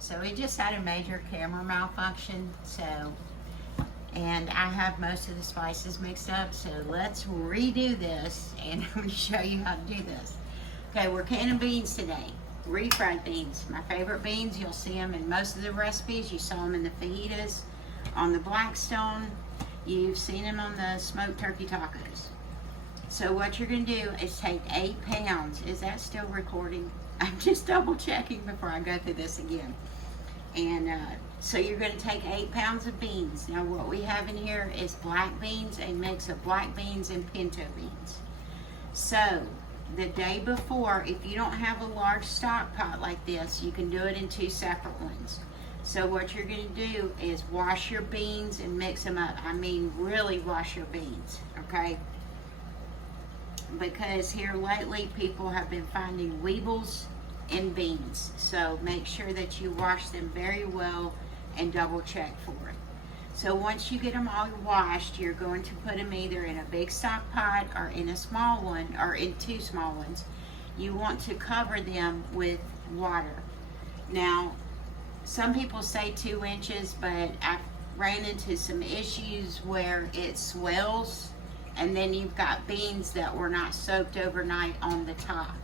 So we just had a major camera malfunction, and I have most of the spices mixed up, so let's redo this and I'm going to show you how to do this. Okay, we're canning beans today. Refried beans, my favorite beans. You'll see them in most of the recipes. You saw them in the fajitas, on the Blackstone. You've seen them on the smoked turkey tacos. So what you're going to do is take 8 pounds. Is that still recording? I'm just double checking before I go through this again. And so you're going to take 8 pounds of beans. Now what we have in here is black beans, a mix of black beans and pinto beans. So the day before, if you don't have a large stock pot like this, you can do it in 2 separate ones. So what you're going to do is wash your beans and mix them up. I mean really wash your beans, okay? Because here lately people have been finding weevils in beans. So make sure that you wash them very well and double check for it. So once you get them all washed, you're going to put them either in a big stock pot or in a small one, or in 2 small ones. You want to cover them with water. Now, some people say 2 inches, but I've ran into some issues where it swells, and then you've got beans that were not soaked overnight on the top.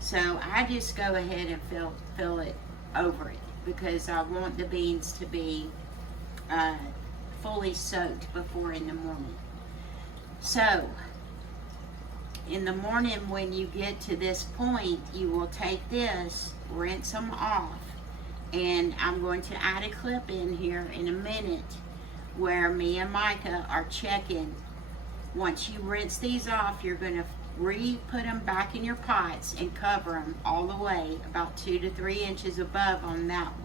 So I just go ahead and fill it over it, because I want the beans to be fully soaked before in the morning. So in the morning when you get to this point, you will take this, rinse them off, and I'm going to add a clip in here in a minute where me and Micah are checking. Once you rinse these off, you're going to re-put them back in your pots and cover them all the way about 2 to 3 inches above on that one.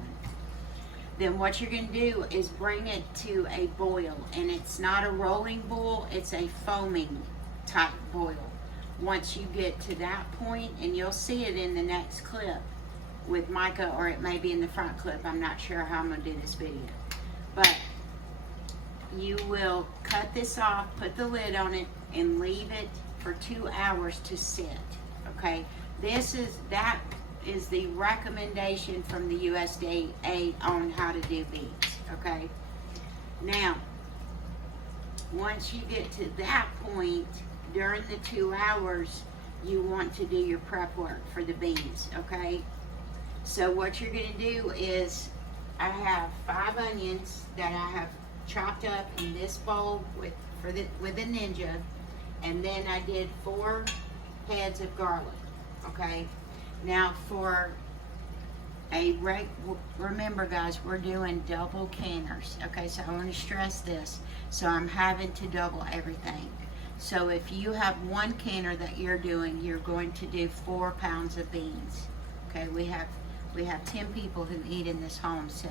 Then what you're going to do is bring it to a boil, and it's not a rolling boil, it's a foaming type boil. Once you get to that point, and you'll see it in the next clip with Micah, or it may be in the front clip, I'm not sure how I'm going to do this video, but you will cut this off, put the lid on it, and leave it for 2 hours to sit, okay? That is the recommendation from the USDA on how to do beans, okay? Now, once you get to that point, during the 2 hours, you want to do your prep work for the beans, okay? So what you're gonna do is, I have 5 onions that I have chopped up in this bowl with a Ninja, and then I did 4 heads of garlic, okay? Now for remember guys, we're doing double canners, okay? So I want to stress this. So I'm having to double everything. So if you have 1 canner that you're doing, you're going to do 4 pounds of beans, okay? We have 10 people who eat in this home, so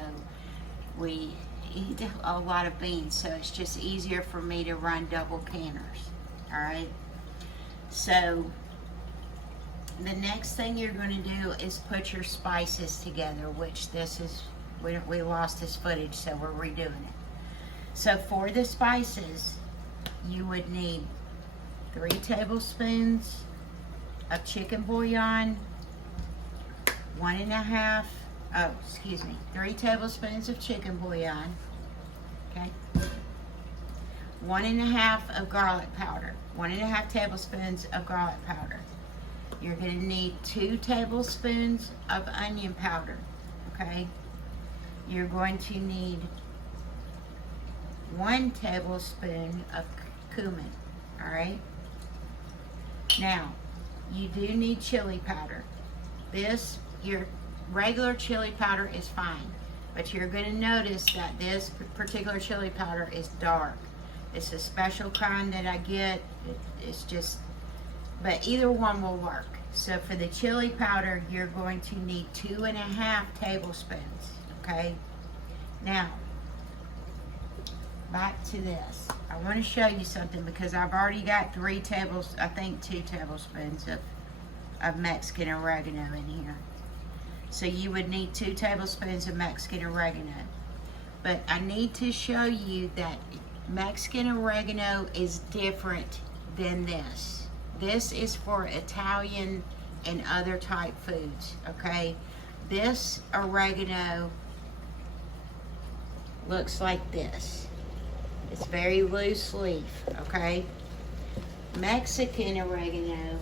we eat a lot of beans, so it's just easier for me to run double canners, all right? So the next thing you're going to do is put your spices together, which this is, we lost this footage, so we're redoing it. So for the spices, you would need 3 tablespoons of chicken bouillon, 3 tablespoons of chicken bouillon, okay? 1.5 of garlic powder, 1.5 tablespoons of garlic powder. You're going to need 2 tablespoons of onion powder, okay? You're going to need 1 tablespoon of cumin, all right? Now, you do need chili powder. Your regular chili powder is fine, but you're going to notice that this particular chili powder is dark. It's a special kind that I get. It's just, but either one will work. So for the chili powder, you're going to need 2.5 tablespoons, okay? Now, back to this. I want to show you something because I've already got 2 tablespoons of Mexican oregano in here. So you would need 2 tablespoons of Mexican oregano. But I need to show you that Mexican oregano is different than this. This is for Italian and other type foods, okay? This oregano looks like this. It's very loose leaf, okay? Mexican oregano,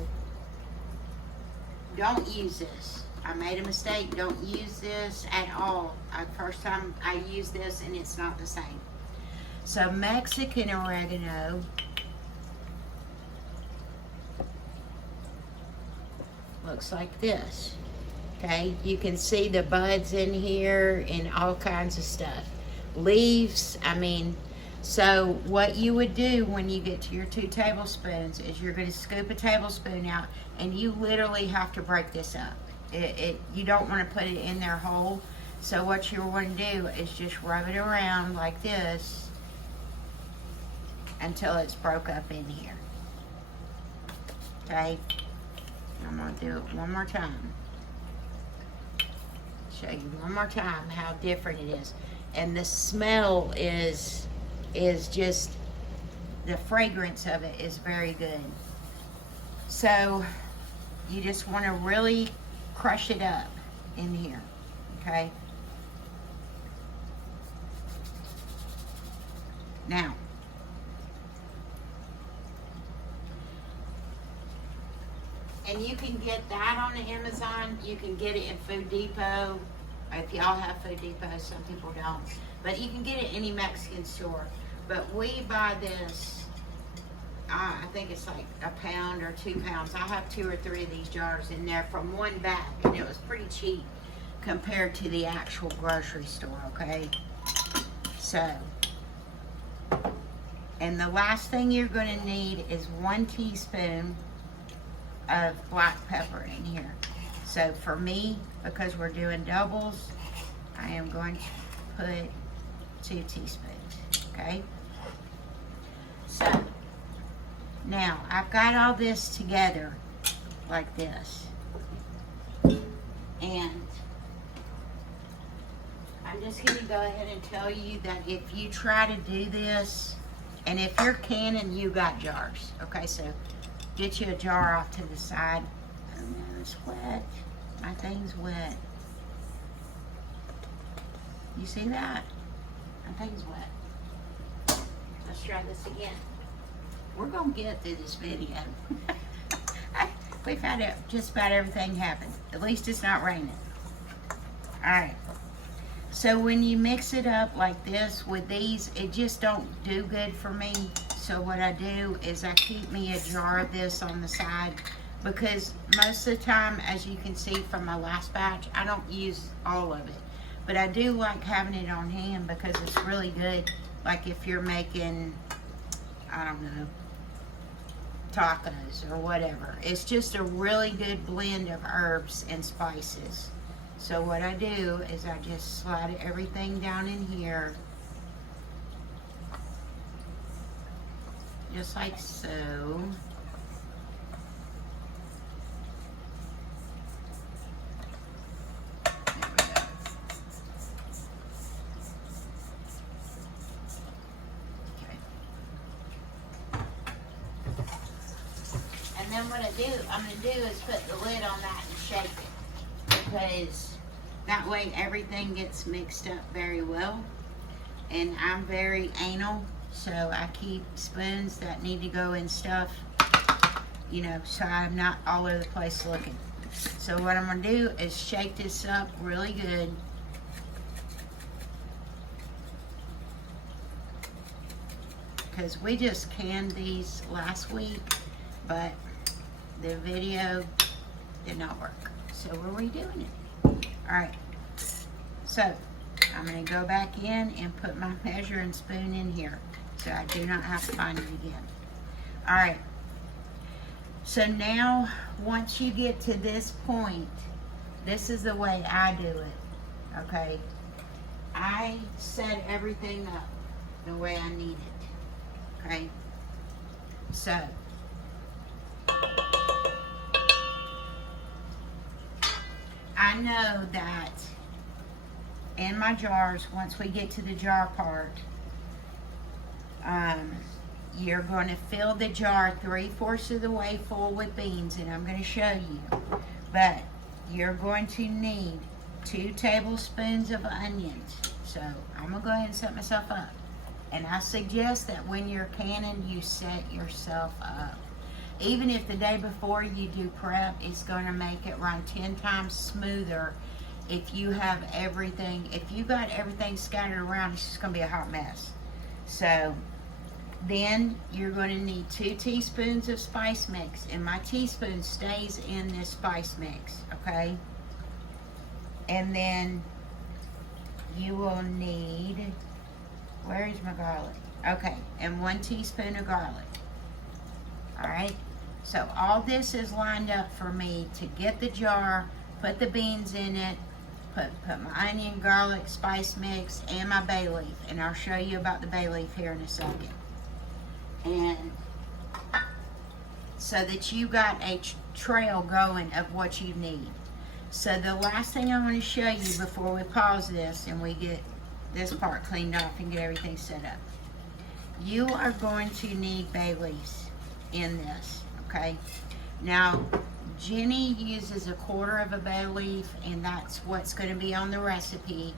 don't use this. I made a mistake. Don't use this at all. First time I used this and it's not the same. So Mexican oregano looks like this. Okay, you can see the buds in here and all kinds of stuff. Leaves, I mean, so what you would do when you get to your 2 tablespoons is you're going to scoop a tablespoon out, and you literally have to break this up. You don't want to put it in there whole. So what you want to do is just rub it around like this until it's broke up in here. Okay, I'm going to do it one more time. Show you one more time how different it is. And the smell is just, the fragrance of it is very good. So you just want to really crush it up in here, okay? Now, and you can get that on the Amazon. You can get it in Food Depot. If y'all have Food Depot, some people don't. But you can get it in any Mexican store. But we buy this, I think it's like a pound or 2 pounds. I have 2 or 3 of these jars in there from one bag. And it was pretty cheap compared to the actual grocery store, okay? So, and the last thing you're going to need is 1 teaspoon of black pepper in here. So for me, because we're doing doubles, I am going to put 2 teaspoons, okay? So now I've got all this together like this, and I'm just going to go ahead and tell you that if you try to do this, and if you're canning, you got jars, okay? So get you a jar off to the side. Oh no, it's wet. My thing's wet. You see that? My thing's wet. Let's try this again. We're gonna get through this video. We've had just about everything happen. At least it's not raining. Alright. So when you mix it up like this with these, it just don't do good for me. So what I do is I keep me a jar of this on the side, because most of the time, as you can see from my last batch, I don't use all of it. But I do like having it on hand because it's really good. Like if you're making, I don't know, tacos or whatever. It's just a really good blend of herbs and spices. So what I do is I just slide everything down in here. Just like so. There we go. Okay. And then what I'm going to do is put the lid on that and shake it, because that way everything gets mixed up very well. And I'm very anal, so I keep spoons that need to go in stuff, you know, so I'm not all over the place looking. So what I'm going to do is shake this up really good. Because we just canned these last week, but the video did not work. So we're redoing it. Alright, so I'm going to go back in and put my measuring spoon in here, so I do not have to find it again. Alright, so now once you get to this point, this is the way I do it, okay? I set everything up the way I need it, okay? So, I know that in my jars, once we get to the jar part, you're going to fill the jar 3/4 of the way full with beans, and I'm going to show you. But you're going to need 2 tablespoons of onions. So I'm gonna go ahead and set myself up. And I suggest that when you're canning, you set yourself up. Even if the day before you do prep, it's gonna make it run 10 times smoother. If you have everything, if you got everything scattered around, it's just gonna be a hot mess. So then you're going to need 2 teaspoons of spice mix, and my teaspoon stays in this spice mix, okay? And then you will need, where is my garlic? Okay, and 1 teaspoon of garlic. All right, so all this is lined up for me to get the jar, put the beans in it, put my onion, garlic, spice mix, and my bay leaf, and I'll show you about the bay leaf here in a second. And so that you got a trail going of what you need. So the last thing I want to show you before we pause this and we get this part cleaned off and get everything set up, you are going to need bay leaves in this, okay? Now Jenny uses 1/4 of a bay leaf, and that's what's going to be on the recipe.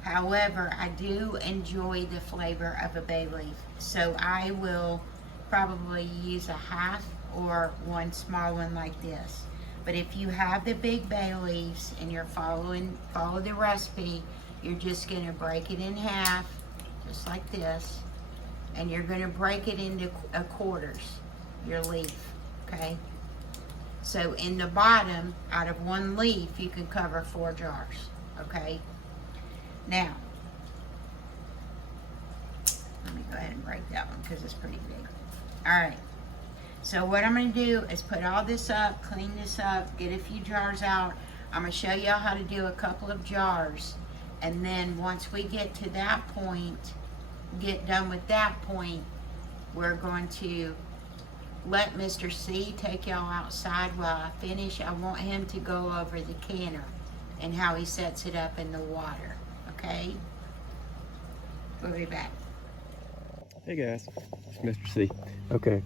However, I do enjoy the flavor of a bay leaf, so I will probably use 1/2 or 1 small one like this. But if you have the big bay leaves and you're follow the recipe, you're just going to break it in half, just like this, and you're going to break it into quarters, your leaf, okay? So in the bottom, out of 1 leaf, you can cover 4 jars, okay? Now, let me go ahead and break that one because it's pretty big. All right, so what I'm going to do is put all this up, clean this up, get a few jars out. I'm going to show y'all how to do a couple of jars, and then once we get to that point, get done with that point, we're going to let Mr. C take y'all outside while I finish. I want him to go over the canner and how he sets it up in the water. Okay, we'll be back. Hey guys, it's Mr. C. Okay,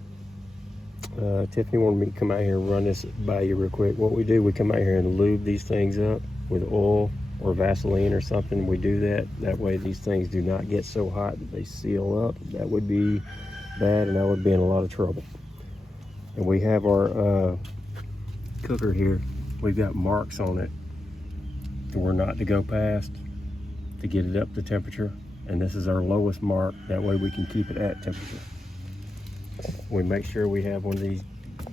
Tiffany wanted me to come out here and run this by you real quick. What we do, we come out here and lube these things up with oil or Vaseline or something. We do that. That way these things do not get so hot that they seal up. That would be bad, and I would be in a lot of trouble. And we have our cooker here. We've got marks on it that we're not to go past to get it up to temperature, and this is our lowest mark. That way we can keep it at temperature. We make sure we have one of these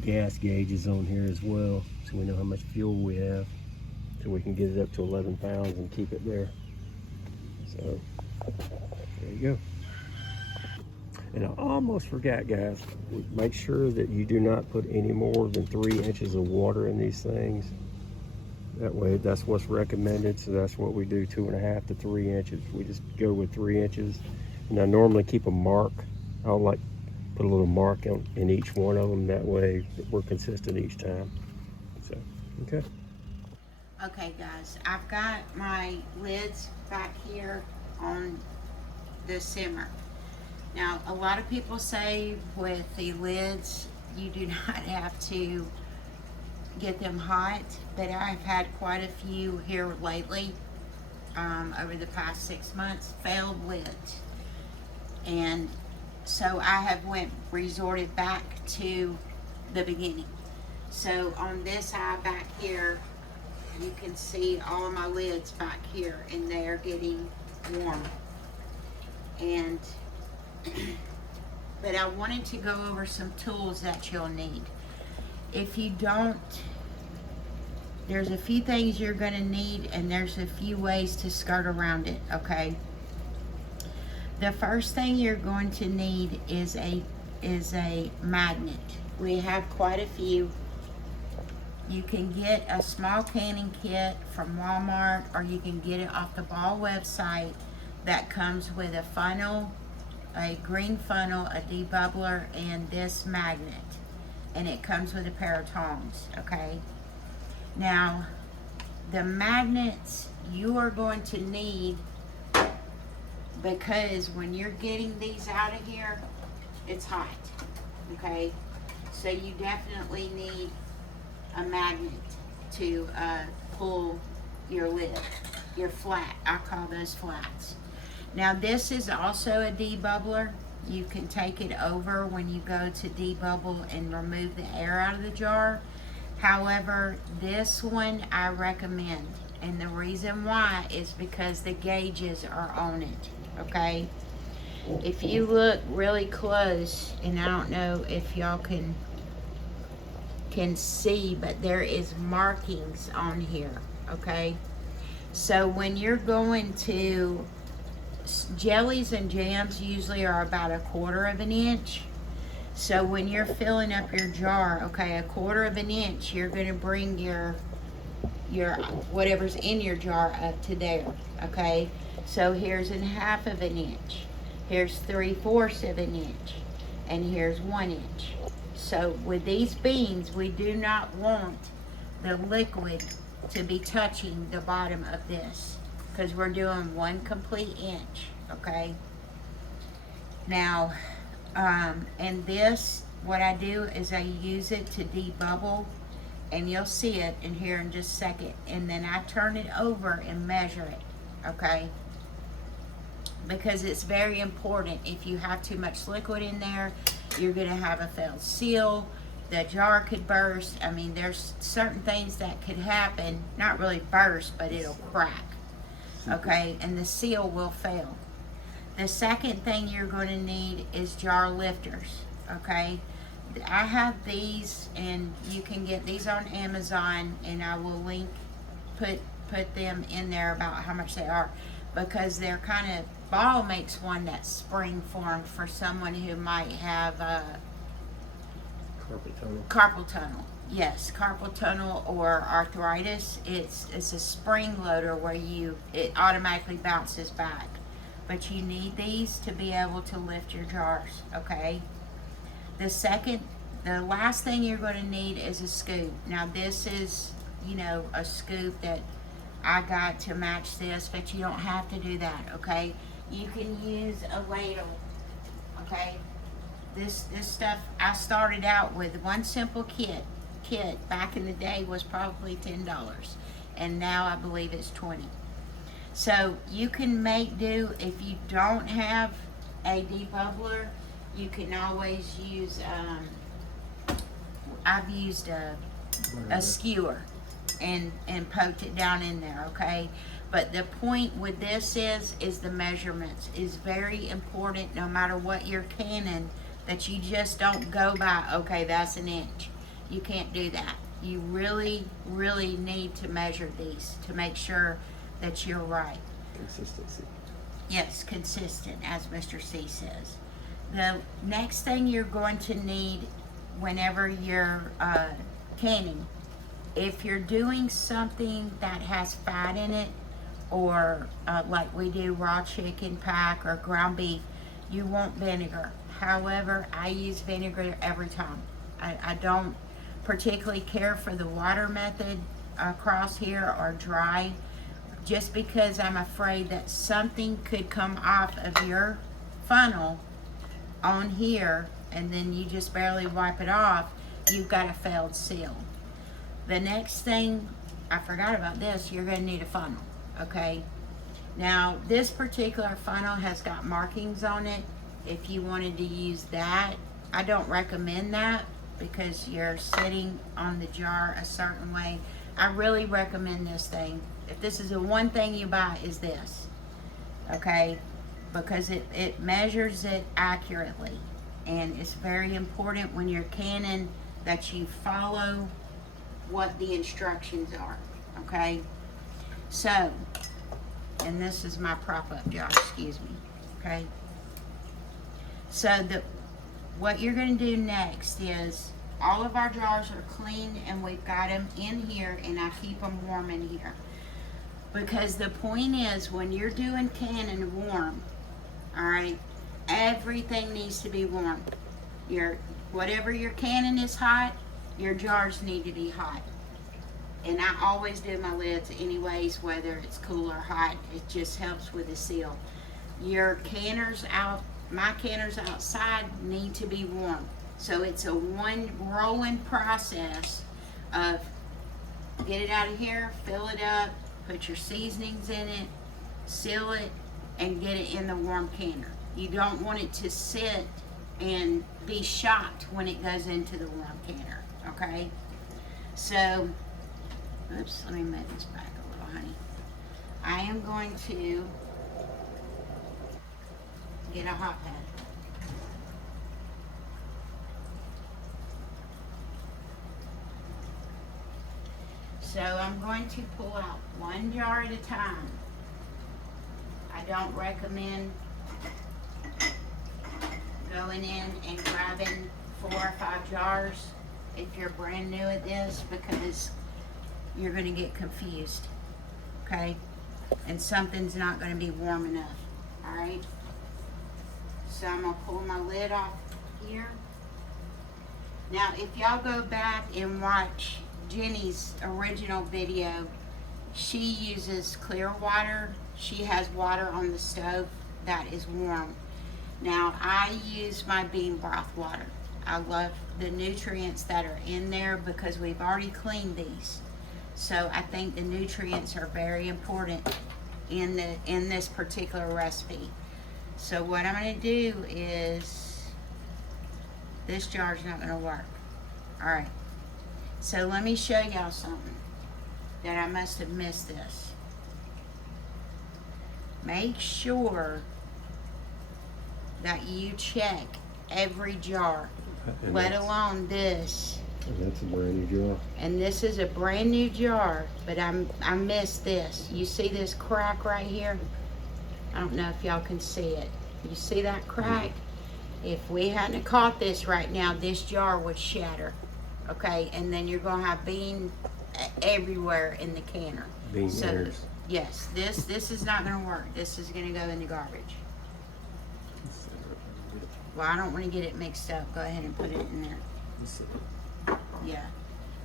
gas gauges on here as well, so we know how much fuel we have, so we can get it up to 11 pounds and keep it there. So there you go. And I almost forgot, guys, make sure that you do not put any more than 3 inches of water in these things. That way, that's what's recommended, so that's what we do, 2.5 to 3 inches. We just go with 3 inches. And I normally keep a mark. I'll like put a little mark in each one of them. That way, we're consistent each time. So, okay. Okay, guys, I've got my lids back here on the simmer. Now, a lot of people say with the lids, you do not have to get them hot, but I've had quite a few here lately, over the past 6 months, failed lids. And so I have resorted back to the beginning. So on this eye back here, you can see all of my lids back here, and they are getting warm. And but I wanted to go over some tools that you'll need. If you don't, there's a few things you're going to need, and there's a few ways to skirt around it, okay? The first thing you're going to need is a magnet. We have quite a few. You can get a small canning kit from Walmart, or you can get it off the Ball website that comes with a funnel, a green funnel, a debubbler, and this magnet. And it comes with a pair of tongs, okay? Now, the magnets you are going to need, because when you're getting these out of here, it's hot, okay? So you definitely need a magnet to pull your lid, your flat. I call those flats. Now this is also a debubbler. You can take it over when you go to debubble and remove the air out of the jar. However, this one I recommend, and the reason why is because the gauges are on it, okay? If you look really close, and I don't know if y'all can see, but there is markings on here, okay? So when you're going to, jellies and jams usually are about 1/4 of an inch. So when you're filling up your jar, okay, 1/4 of an inch, you're gonna bring your whatever's in your jar up to there, okay? So here's 1/2 of an inch, here's 3/4 of an inch, and here's 1 inch. So with these beans, we do not want the liquid to be touching the bottom of this, because we're doing 1 complete inch, okay? Now, and this, what I do is I use it to debubble, and you'll see it in here in just a second, and then I turn it over and measure it, okay? Because it's very important. If you have too much liquid in there, you're gonna have a failed seal, the jar could burst. I mean, there's certain things that could happen, not really burst, but it'll crack, okay? And the seal will fail. The second thing you're going to need is jar lifters, okay? I have these, and you can get these on Amazon, and I will link, put them in there about how much they are, because they're kind of, Ball makes one that's spring formed for someone who might have carpal tunnel. Yes, carpal tunnel or arthritis. It's a spring loader where it automatically bounces back. But you need these to be able to lift your jars, okay? The last thing you're going to need is a scoop. Now this is, you know, a scoop that I got to match this, but you don't have to do that, okay? You can use a ladle, okay? This stuff, I started out with one simple kit back in the day was probably $10, and now I believe it's 20. So you can make do. If you don't have a debubbler, you can always use, I've used a skewer and poked it down in there, okay? But the point with this is the measurements is very important, no matter what you're canning, that you just don't go by, okay, that's 1 inch. You can't do that. You really, really need to measure these to make sure that you're right. Consistency. Yes, consistent, as Mr. C says. The next thing you're going to need whenever you're canning, if you're doing something that has fat in it, or like we do raw chicken pack or ground beef, you want vinegar. However, I use vinegar every time. I don't particularly care for the water method across here or dry, just because I'm afraid that something could come off of your funnel on here, and then you just barely wipe it off, you've got a failed seal. The next thing, I forgot about this, you're going to need a funnel, okay? Now, this particular funnel has got markings on it. If you wanted to use that, I don't recommend that because you're sitting on the jar a certain way. I really recommend this thing. If this is the one thing you buy, is this, okay? Because it measures it accurately, and it's very important when you're canning that you follow what the instructions are, okay? So, and this is my prop up jar, excuse me, okay? So what you're gonna do next is, all of our jars are clean and we've got them in here, and I keep them warm in here. Because the point is, when you're doing canning warm, all right, everything needs to be warm. Whatever you're canning is hot, your jars need to be hot. And I always do my lids anyways, whether it's cool or hot. It just helps with the seal. Your canners my canners outside need to be warm. So it's a one rolling process of get it out of here, fill it up, put your seasonings in it, seal it, and get it in the warm canner. You don't want it to sit and be shocked when it goes into the warm canner, okay? So, oops, let me move this back a little, honey. I am going to get a hot pad. So I'm going to pull out 1 jar at a time. I don't recommend going in and grabbing 4 or 5 jars if you're brand new at this, because you're going to get confused, okay? And something's not going to be warm enough, all right? So I'm going to pull my lid off here. Now, if y'all go back and watch Jenny's original video, she uses clear water. She has water on the stove that is warm. Now, I use my bean broth water. I love the nutrients that are in there because we've already cleaned these. So I think the nutrients are very important in this particular recipe. So what I'm going to do is, this jar is not going to work. All right. So let me show y'all something that I must have missed this. Make sure that you check every jar, let alone this. That's a brand new jar. And this is a brand new jar, but I missed this. You see this crack right here? I don't know if y'all can see it. You see that crack? If we hadn't caught this right now, this jar would shatter. Okay, and then you're gonna have bean everywhere in the canner. Bean so, ears. Yes, this is not gonna work. This is gonna go in the garbage. Well, I don't want to get it mixed up. Go ahead and put it in there. Yeah.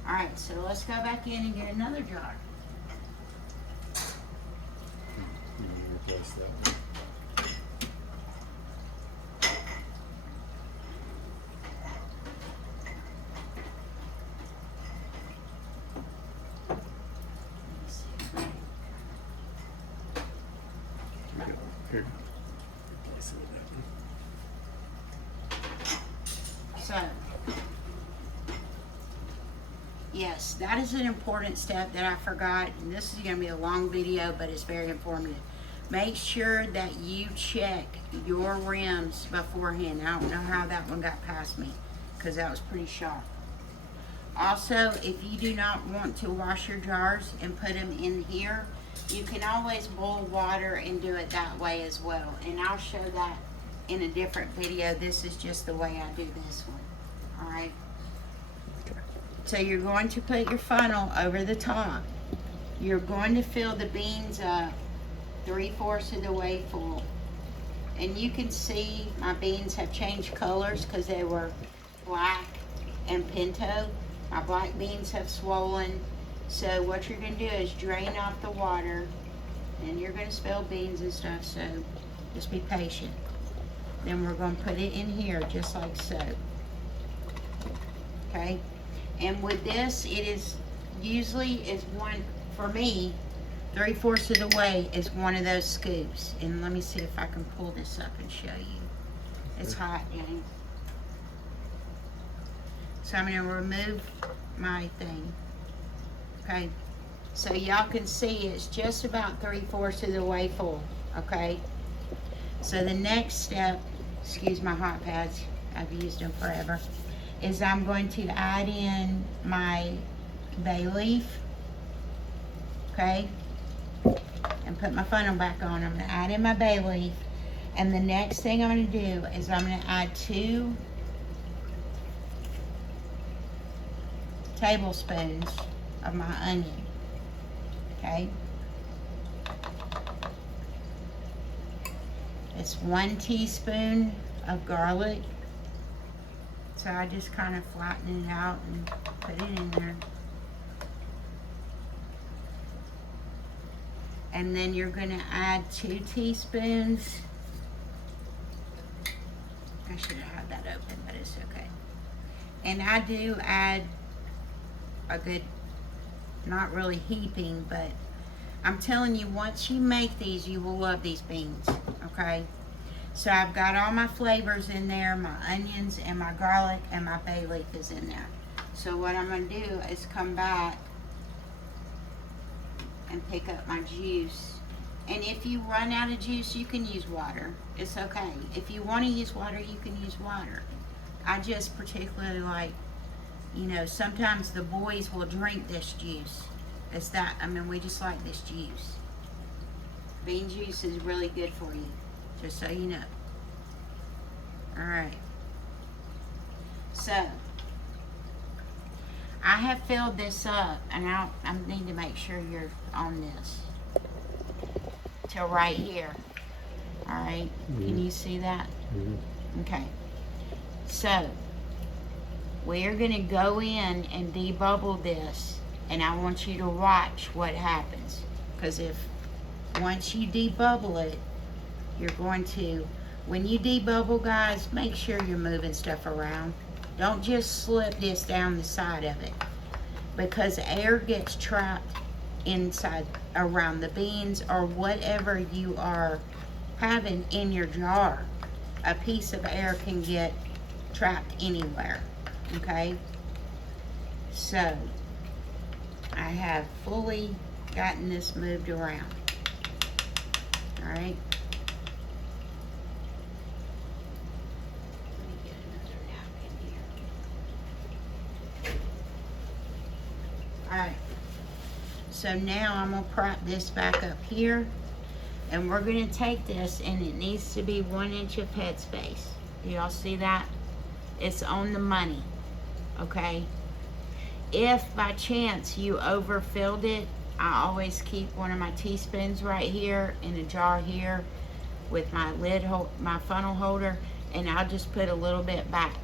All right, so let's go back in and get another jar. Replace that one. Here. So, yes, that is an important step that I forgot. And this is going to be a long video, but it's very informative. Make sure that you check your rims beforehand. I don't know how that one got past me because that was pretty sharp. Also, if you do not want to wash your jars and put them in here, you can always boil water and do it that way as well. And I'll show that in a different video. This is just the way I do this one. All right. Okay. So you're going to put your funnel over the top. You're going to fill the beans up 3/4 of the way full. And you can see my beans have changed colors because they were black and pinto. My black beans have swollen. So what you're going to do is drain off the water, and you're going to spill beans and stuff, so just be patient. Then we're going to put it in here just like so. Okay? And with this, it is usually is one, for me, 3/4 of the way is one of those scoops. And let me see if I can pull this up and show you. It's hot, James. So I'm going to remove my thing. Okay, so y'all can see it's just about 3/4 of the way full, okay? So the next step, excuse my hot pads, I've used them forever, is I'm going to add in my bay leaf, okay? And put my funnel back on. I'm gonna add in my bay leaf. And the next thing I'm gonna do is I'm gonna add 2 tablespoons of my onion, okay? It's 1 teaspoon of garlic. So I just kind of flatten it out and put it in there. And then you're gonna add 2 teaspoons. I should have had that open, but it's okay. And I do add a good, not really heaping, but I'm telling you, once you make these, you will love these beans, okay? So I've got all my flavors in there, my onions and my garlic and my bay leaf is in there. So what I'm gonna do is come back and pick up my juice. And if you run out of juice, you can use water. It's okay. If you want to use water, you can use water. I just particularly like, you know, sometimes the boys will drink this juice. It's that, I mean, we just like this juice. Bean juice is really good for you, just so you know. All right. So, I have filled this up, and I need to make sure you're on this. Till right here. All right. Can you see that? Okay. So, we're going to go in and debubble this, and I want you to watch what happens. Because once you debubble it, you're going to, when you debubble, guys, make sure you're moving stuff around. Don't just slip this down the side of it, because air gets trapped inside around the beans or whatever you are having in your jar. A piece of air can get trapped anywhere, okay? So I have fully gotten this moved around. All right. Alright, so now I'm going to prop this back up here, and we're going to take this, and it needs to be 1 inch of headspace. Do y'all see that? It's on the money, okay? If by chance you overfilled it, I always keep one of my teaspoons right here in a jar here with my lid, my funnel holder, and I'll just put a little bit back,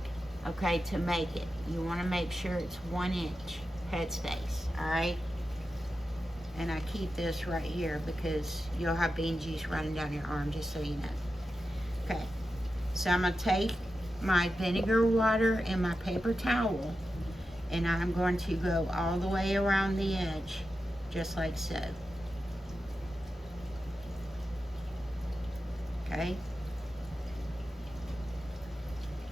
okay, to make it. You want to make sure it's 1 inch headspace, all right? And I keep this right here because you'll have bean juice running down your arm, just so you know. Okay, so I'm gonna take my vinegar water and my paper towel, and I'm going to go all the way around the edge, just like so. Okay,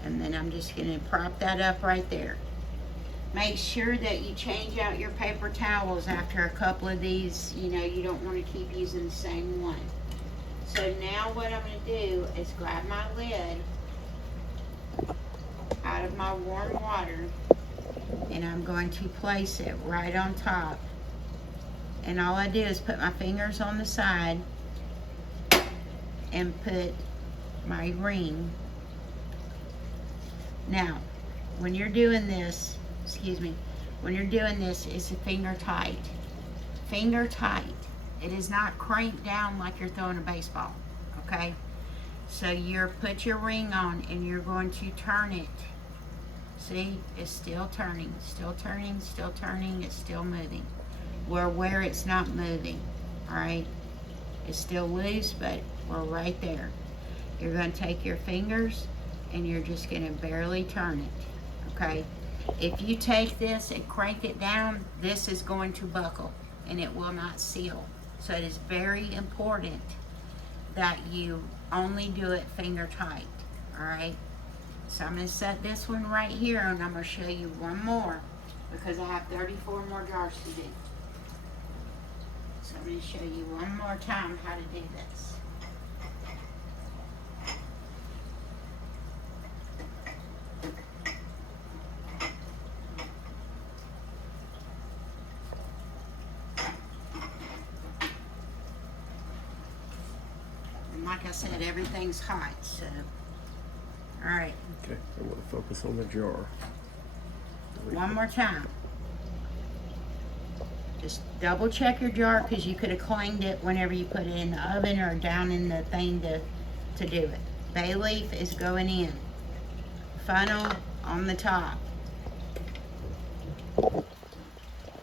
and then I'm just gonna prop that up right there. Make sure that you change out your paper towels after a couple of these. You know, you don't want to keep using the same one. So now what I'm going to do is grab my lid out of my warm water, and I'm going to place it right on top. And all I do is put my fingers on the side and put my ring. Now, when you're doing this, when you're doing this, it's a finger tight. Finger tight. It is not cranked down like you're throwing a baseball, okay? So you're put your ring on and you're going to turn it. See, it's still turning, still turning, still turning, it's still moving. Where it's not moving, all right? It's still loose, but we're right there. You're going to take your fingers and you're just going to barely turn it, okay? If you take this and crank it down, this is going to buckle and it will not seal. So it is very important that you only do it finger tight, all right? So I'm going to set this one right here, and I'm going to show you one more because I have 34 more jars to do. So I'm going to show you one more time how to do this. Like I said, everything's hot, so, all right. Okay, I'm going to focus on the jar. One more time. Just double check your jar because you could have clanged it whenever you put it in the oven or down in the thing to do it. Bay leaf is going in. Funnel on the top.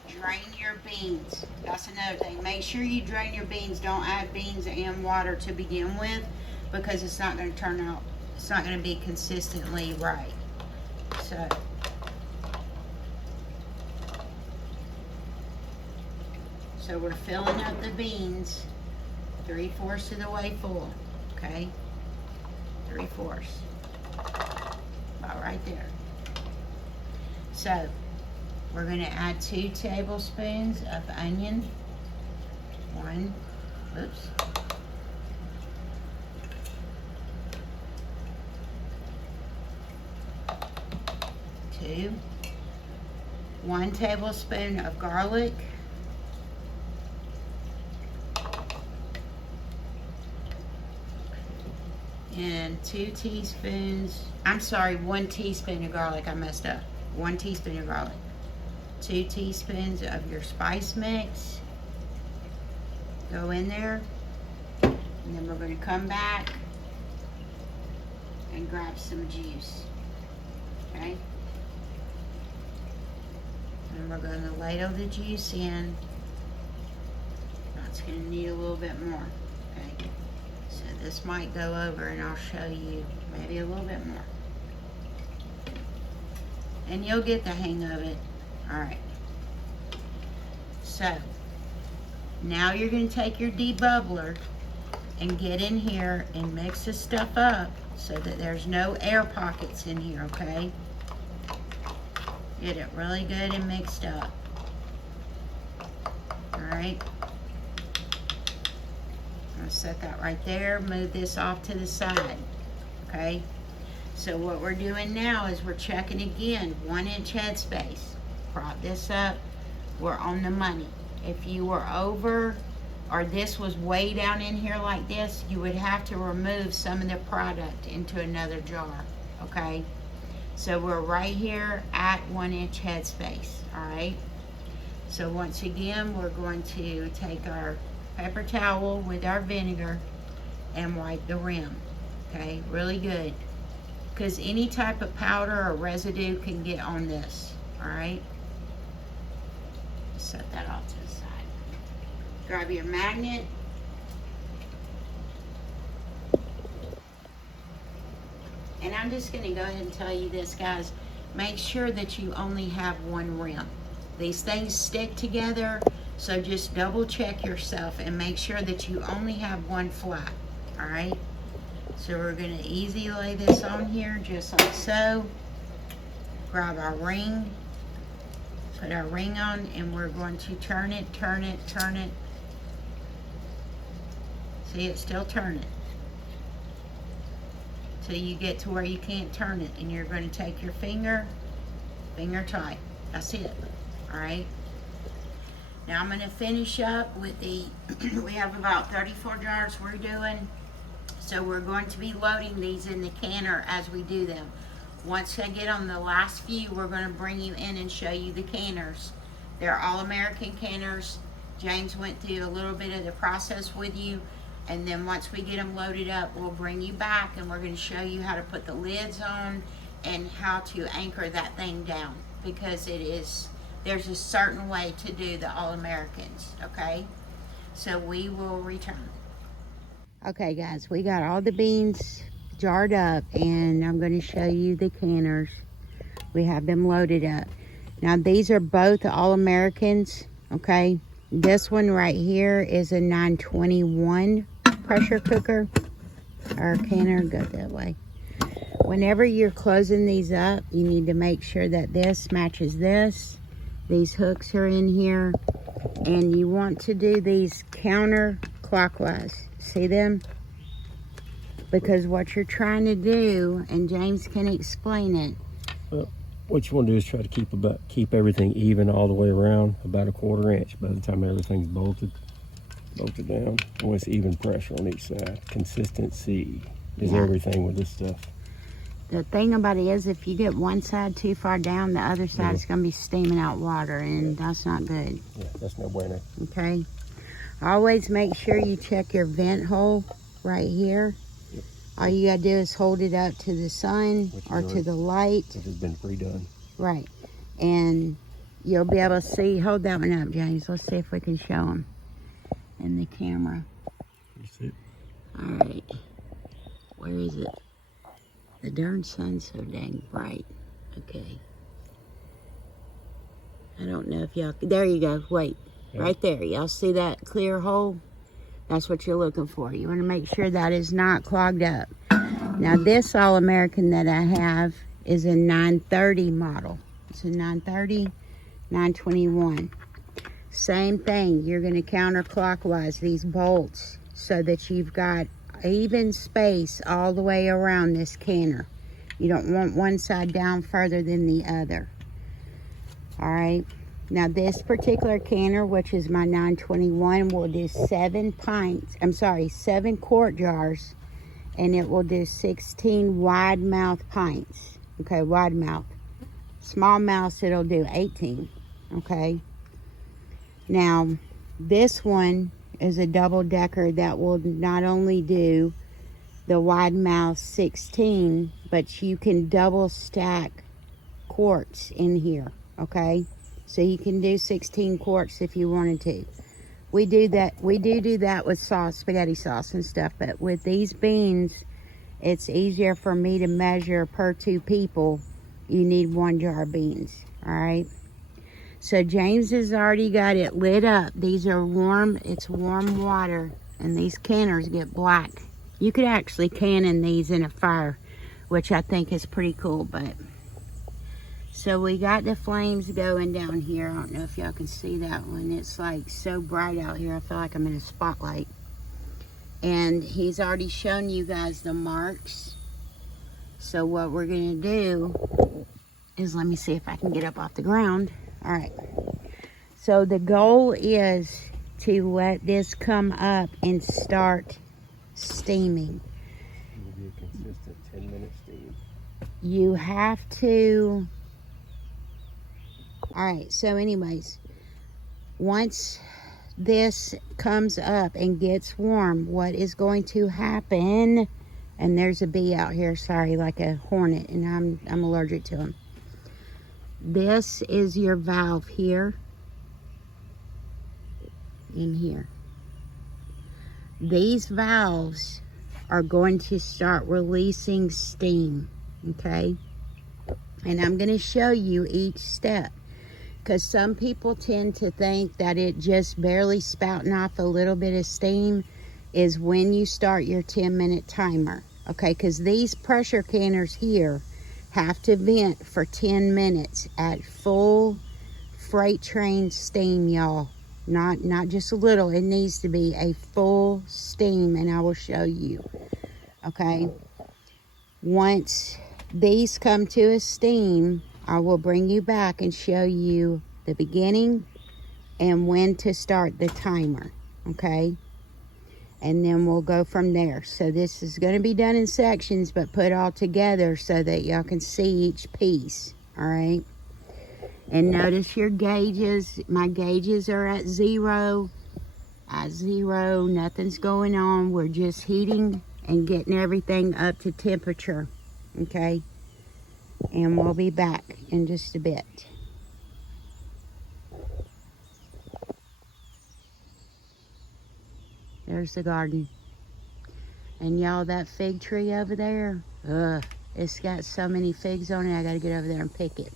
Drain your beans. That's another thing. Make sure you drain your beans. Don't add beans and water to begin with because it's not going to turn out, it's not going to be consistently right. So, So we're filling up the beans 3/4 of the way full, okay? 3/4. About right there. So we're gonna add 2 tablespoons of onion. 1, oops. 2. 1 tablespoon of garlic. And 2 teaspoons, I'm sorry, 1 teaspoon of garlic, I messed up. 1 teaspoon of garlic. 2 teaspoons of your spice mix. Go in there. And then we're going to come back and grab some juice. Okay? And we're going to ladle the juice in. That's going to need a little bit more. Okay? So this might go over, and I'll show you maybe a little bit more. And you'll get the hang of it. Alright. So, now you're going to take your debubbler and get in here and mix this stuff up so that there's no air pockets in here, okay? Get it really good and mixed up. Alright. I'll set that right there. Move this off to the side. Okay? So what we're doing now is we're checking again. 1-inch headspace. Prop this up. We're on the money. If you were over or this was way down in here like this, you would have to remove some of the product into another jar. Okay? So we're right here at 1-inch headspace. Alright? So once again, we're going to take our paper towel with our vinegar and wipe the rim. Okay, really good, because any type of powder or residue can get on this. All right, set that off to the side. Grab your magnet. And I'm just going to go ahead and tell you this, guys. Make sure that you only have 1 rim. These things stick together. So just double check yourself and make sure that you only have 1 flat, all right? So we're gonna easy lay this on here just like so. Grab our ring, put our ring on, and we're going to turn it, turn it, turn it. See, it's still turning. Till you get to where you can't turn it, and you're gonna take your finger tight. That's it, all right? Now I'm going to finish up with the, we have about 34 jars we're doing. So we're going to be loading these in the canner as we do them. Once I get on the last few, we're going to bring you in and show you the canners. They're all American canners. James went through a little bit of the process with you. And then once we get them loaded up, we'll bring you back and we're going to show you how to put the lids on and how to anchor that thing down. Because it is... there's a certain way to do the All-Americans, okay? So we will return. Okay, guys, we got all the beans jarred up, and I'm going to show you the canners. We have them loaded up. Now, these are both All-Americans, okay? This one right here is a 921 pressure cooker, or canner, go that way. Whenever you're closing these up, you need to make sure that this matches this. These hooks are in here, and you want to do these counterclockwise. See them? Because what you're trying to do, and James can explain it. Well, what you want to do is try to keep everything even all the way around, about a 1/4 inch. By the time everything's bolted down, and it's even pressure on each side. Consistency is everything with this stuff. The thing about it is, if you get one side too far down, the other side is going to be steaming out water, and that's not good. Yeah, that's no bueno. Okay? Always make sure you check your vent hole right here. Yep. All you got to do is hold it up to the sun or to the light. It has been pre-done. Right. And you'll be able to see. Hold that one up, James. Let's see if we can show them in the camera. That's it. All right. Where is it? The darn sun's so dang bright. Okay. I don't know if y'all... There you go. Wait. Right there. Y'all see that clear hole? That's what you're looking for. You want to make sure that is not clogged up. Now this All-American that I have is a 930 model. It's a 930, 921. Same thing. You're going to counterclockwise these bolts so that you've got even space all the way around this canner. You don't want one side down further than the other. Alright, now this particular canner, which is my 921, will do 7 quart jars, and it will do 16 wide mouth pints. Okay, wide mouth. Small mouth, it'll do 18. Okay. Now, this one is a double decker that will not only do the wide mouth 16, but you can double stack quarts in here. Okay, so you can do 16 quarts if you wanted to. We do that. We do that with sauce, spaghetti sauce and stuff. But with these beans, it's easier for me to measure per 2 people. You need 1 jar of beans. All right. So James has already got it lit up. These are warm. It's warm water, and these canners get black. You could actually cannon these in a fire, which I think is pretty cool. But so we got the flames going down here. I don't know if y'all can see that one. It's like so bright out here. I feel like I'm in a spotlight. And he's already shown you guys the marks. So what we're gonna do is, let me see if I can get up off the ground. All right. So the goal is to let this come up and start steaming. It'll be a consistent 10-minute steam. You have to. All right, so anyways, once this comes up and gets warm, what is going to happen, and there's a bee out here, sorry, like a hornet, and I'm allergic to them. This is your valve here, in here. These valves are going to start releasing steam, okay? And I'm going to show you each step, because some people tend to think that it just barely spouting off a little bit of steam is when you start your 10-minute timer, okay? Because these pressure canners here have to vent for 10 minutes at full freight train steam, y'all. Not just a little. It needs to be a full steam, and I will show you, okay? Once these come to a steam, I will bring you back and show you the beginning and when to start the timer, okay? And then we'll go from there. So this is going to be done in sections, but put all together so that y'all can see each piece, all right? And notice your gauges. My gauges are at 0. At 0, nothing's going on. We're just heating and getting everything up to temperature, okay? And we'll be back in just a bit. There's the garden. And y'all, that fig tree over there, it's got so many figs on it, I gotta get over there and pick it.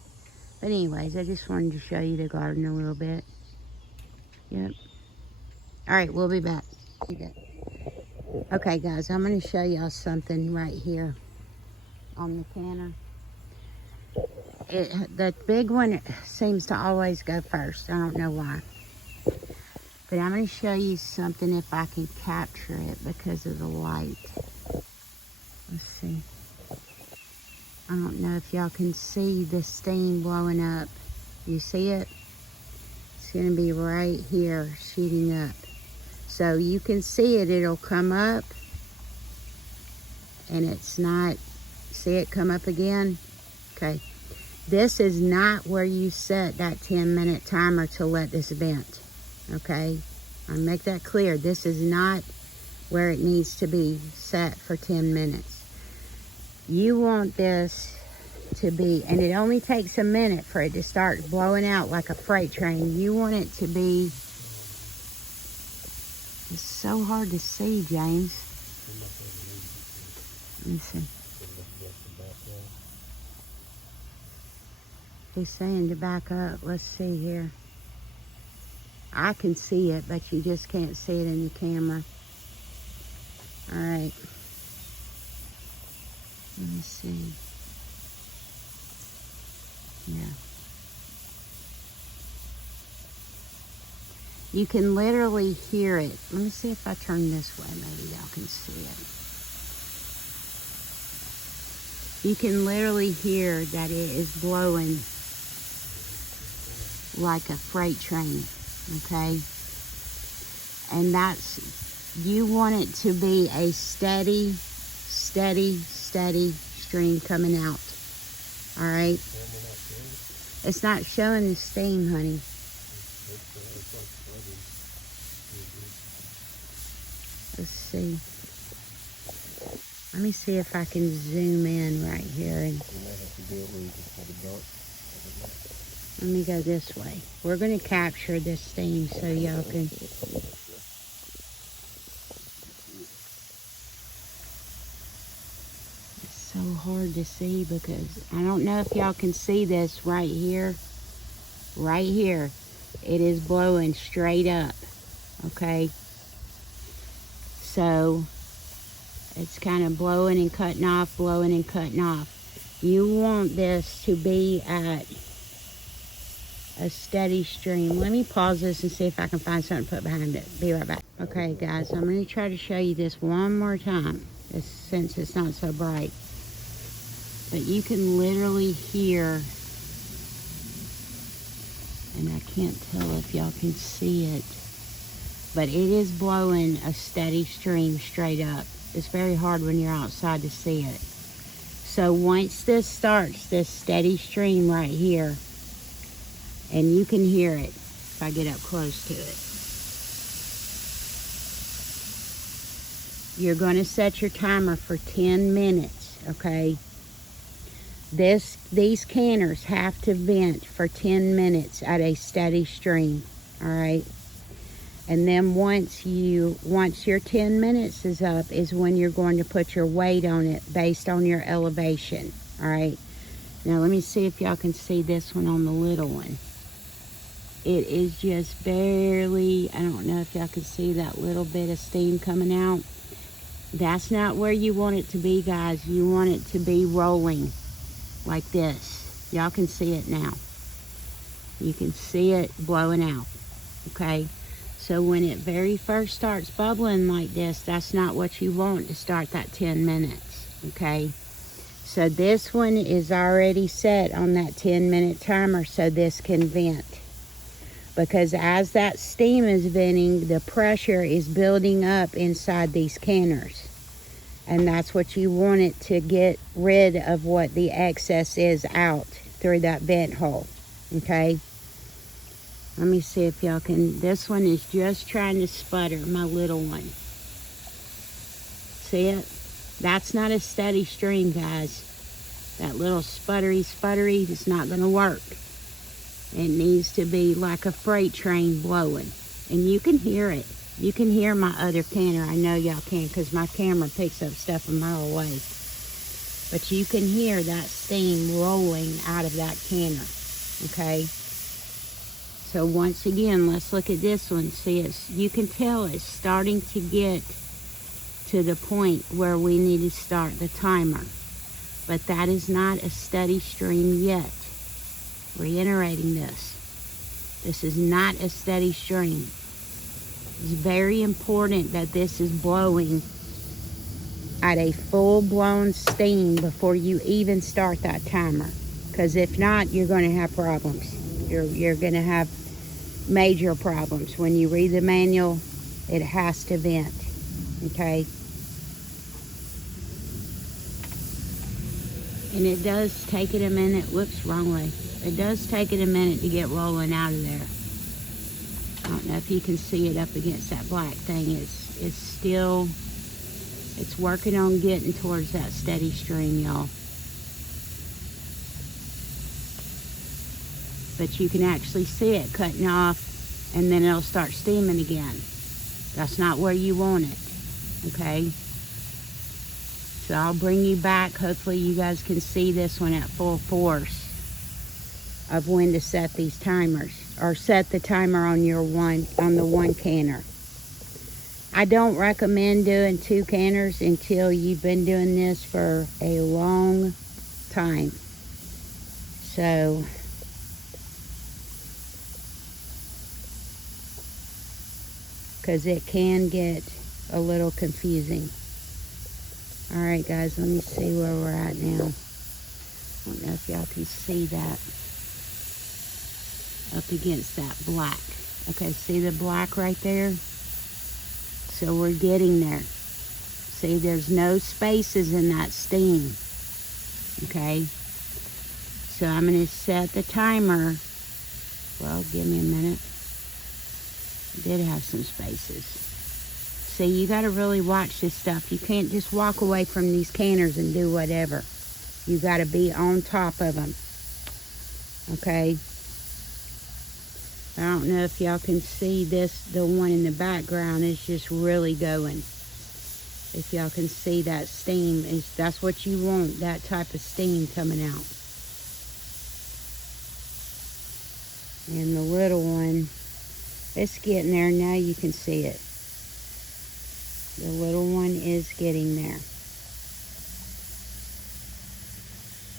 But anyways, I just wanted to show you the garden a little bit. Yep. All right, we'll be back. Okay, guys, I'm gonna show y'all something right here on the canner. The big one seems to always go first. I don't know why. But I'm going to show you something if I can capture it because of the light. Let's see. I don't know if y'all can see the steam blowing up. You see it? It's going to be right here shooting up. So you can see it. It'll come up. And it's not. See it come up again? Okay. This is not where you set that 10-minute timer to let this vent, okay? I'll make that clear. This is not where it needs to be set for 10 minutes. You want this to be, and it only takes a minute for it to start blowing out like a freight train. You want it to be, it's so hard to see, James. Let me see. He's saying to back up. Let's see here. I can see it, but you just can't see it in the camera. All right. Let me see. Yeah. You can literally hear it. Let me see if I turn this way. Maybe y'all can see it. You can literally hear that it is blowing like a freight train, okay? And that's, you want it to be a steady stream coming out, all right? It's not showing the steam, honey. Let's see. Let me see if I can zoom in right here. And let me go this way. We're going to capture this steam so y'all can. It's so hard to see because I don't know if y'all can see this right here. Right here. It is blowing straight up. Okay. So it's kind of blowing and cutting off, blowing and cutting off. You want this to be at a steady stream. Let me pause this and see if I can find something to put behind it. Be right back. Okay, guys, I'm going to try to show you this one more time, since it's not so bright. But you can literally hear, and I can't tell if y'all can see it, but it is blowing a steady stream straight up. It's very hard when you're outside to see it. So once this starts, this steady stream right here, and you can hear it if I get up close to it. You're going to set your timer for 10 minutes, okay? These canners have to vent for 10 minutes at a steady stream, all right? And then once your 10 minutes is up is when you're going to put your weight on it based on your elevation, all right? Now let me see if y'all can see this one on the little one. It is just barely, I don't know if y'all can see that little bit of steam coming out. That's not where you want it to be, guys. You want it to be rolling like this. Y'all can see it now. You can see it blowing out, okay? So when it very first starts bubbling like this, that's not what you want to start that 10 minutes, okay? So this one is already set on that 10-minute timer so this can vent. Because as that steam is venting, the pressure is building up inside these canners. And that's what you want it to get rid of, what the excess is out through that vent hole, okay? Let me see if y'all can, this one is just trying to sputter, my little one. See it? That's not a steady stream, guys. That little sputtery is not gonna work. It needs to be like a freight train blowing. And you can hear it. You can hear my other canner. I know y'all can because my camera picks up stuff a mile away. But you can hear that steam rolling out of that canner, okay? So once again, let's look at this one. See, you can tell it's starting to get to the point where we need to start the timer. But that is not a steady stream yet. Reiterating this. This is not a steady stream. It's very important that this is blowing at a full-blown steam before you even start that timer. Because if not, you're going to have problems. You're going to have major problems. When you read the manual, it has to vent, okay? And it does take it a minute. Whoops, wrong way. It does take it a minute to get rolling out of there. I don't know if you can see it up against that black thing. It's still, it's working on getting towards that steady stream, y'all. But you can actually see it cutting off, and then it'll start steaming again. That's not where you want it, okay? So I'll bring you back. Hopefully you guys can see this one at full force of when to set these timers. or set the timer on the one canner. I don't recommend doing 2 canners until you've been doing this for a long time. So because it can get a little confusing. Alright guys, let me see where we're at now. I don't know if y'all can see that up against that black. Okay, see the black right there? So we're getting there. See, there's no spaces in that steam. Okay? So I'm going to set the timer. Well, give me a minute. It did have some spaces. See, you got to really watch this stuff. You can't just walk away from these canners and do whatever. You got to be on top of them. Okay? I don't know if y'all can see this. The one in the background is just really going. If y'all can see that steam, that's what you want, that type of steam coming out. And the little one, it's getting there. Now you can see it. The little one is getting there.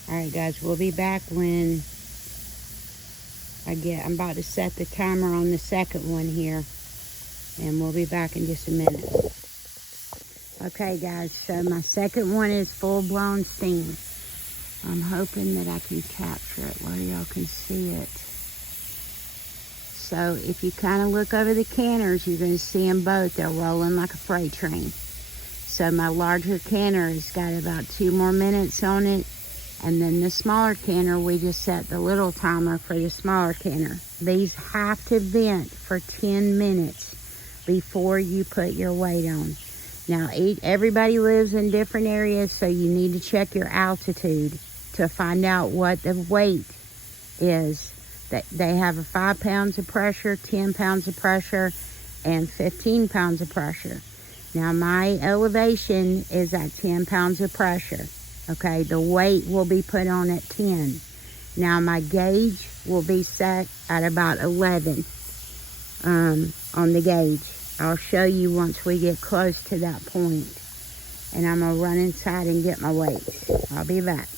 Alright guys, we'll be back when I'm about to set the timer on the second one here. And we'll be back in just a minute. Okay guys, so my second one is full-blown steam. I'm hoping that I can capture it where y'all can see it. So if you kind of look over the canners, you're going to see them both. They're rolling like a freight train. So my larger canner has got about 2 more minutes on it. And then the smaller canner, we just set the little timer for the smaller canner. These have to vent for 10 minutes before you put your weight on. Now, everybody lives in different areas, so you need to check your altitude to find out what the weight is. They have 5 pounds of pressure, 10 pounds of pressure, and 15 pounds of pressure. Now, my elevation is at 10 pounds of pressure. Okay, the weight will be put on at 10. Now, my gauge will be set at about 11 on the gauge. I'll show you once we get close to that point. And I'm going to run inside and get my weights. I'll be back.